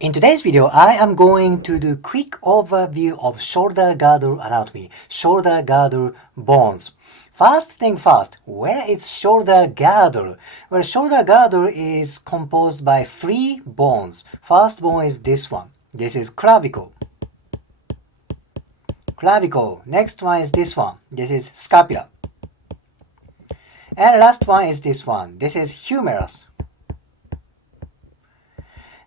In today's video, I am going to do quick overview of shoulder girdle anatomy, shoulder girdle bones. First thing first, where is shoulder girdle? Well, shoulder girdle is composed by three bones. First bone is this one. This is clavicle. Clavicle. Next one is this one. This is scapula. And last one is this one. This is humerus.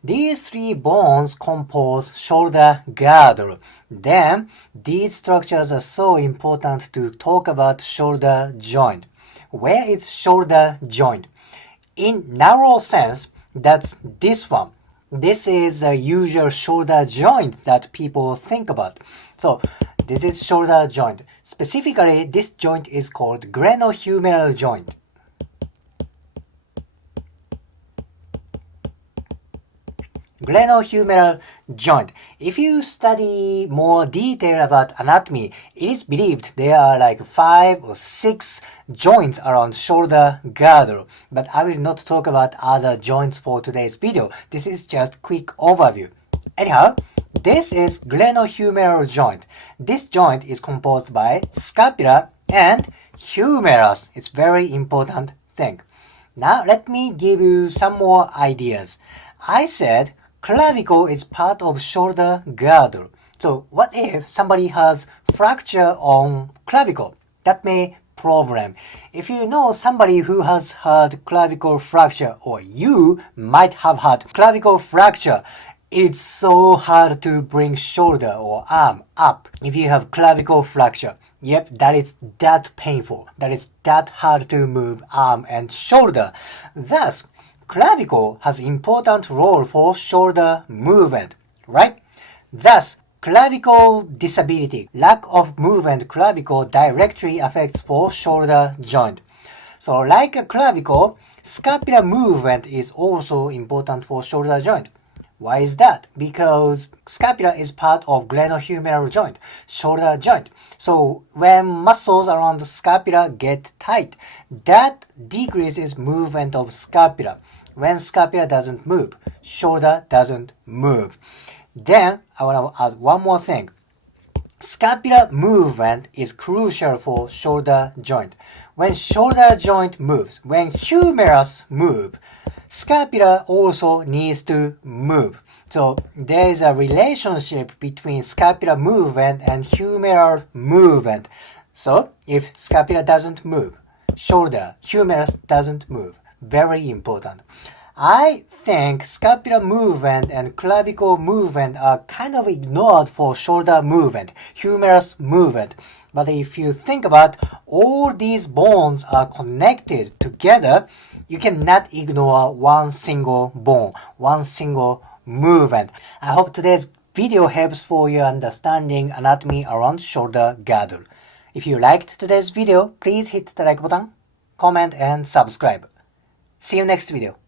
These three bones compose shoulder girdle. Then, these structures are so important to talk about shoulder joint. Where is shoulder joint? In narrow sense, that's this one. This is a usual shoulder joint that people think about. So, this is shoulder joint. Specifically, this joint is called glenohumeral joint. Glenohumeral joint. If you study more detail about anatomy, it is believed there are like 5 or 6 joints around shoulder girdle. But I will not talk about other joints for today's video. This is just quick overview. Anyhow, this is glenohumeral joint. This joint is composed by scapula and humerus. It's very important thing. Now let me give you some more ideas. I said clavicle is part of shoulder girdle. So what if somebody has fracture on clavicle? That may problem. If you know somebody who has had clavicle fracture or you might have had clavicle fracture, it's so hard to bring shoulder or arm up if you have clavicle fracture. Yep, that is that painful. That is that hard to move arm and shoulder. Thus, clavicle has important role for shoulder movement, right? Thus, clavicle disability, lack of movement clavicle directly affects for shoulder joint. So like a clavicle, scapular movement is also important for shoulder joint. Why is that? Because scapula is part of glenohumeral joint, shoulder joint. So when muscles around the scapula get tight, that decreases movement of scapula. When scapula doesn't move, shoulder doesn't move. Then, I want to add one more thing. Scapular movement is crucial for shoulder joint. When shoulder joint moves, when humerus move, scapula also needs to move. So there is a relationship between scapular movement and humeral movement. So if scapula doesn't move, shoulder, humerus doesn't move. Very important. I think scapular movement and clavicle movement are kind of ignored for shoulder movement, humerus movement. But if you think about all these bones are connected together, you cannot ignore one single bone, one single movement. I hope today's video helps for your understanding anatomy around shoulder girdle. If you liked today's video, please hit the like button, comment and subscribe. See you next video.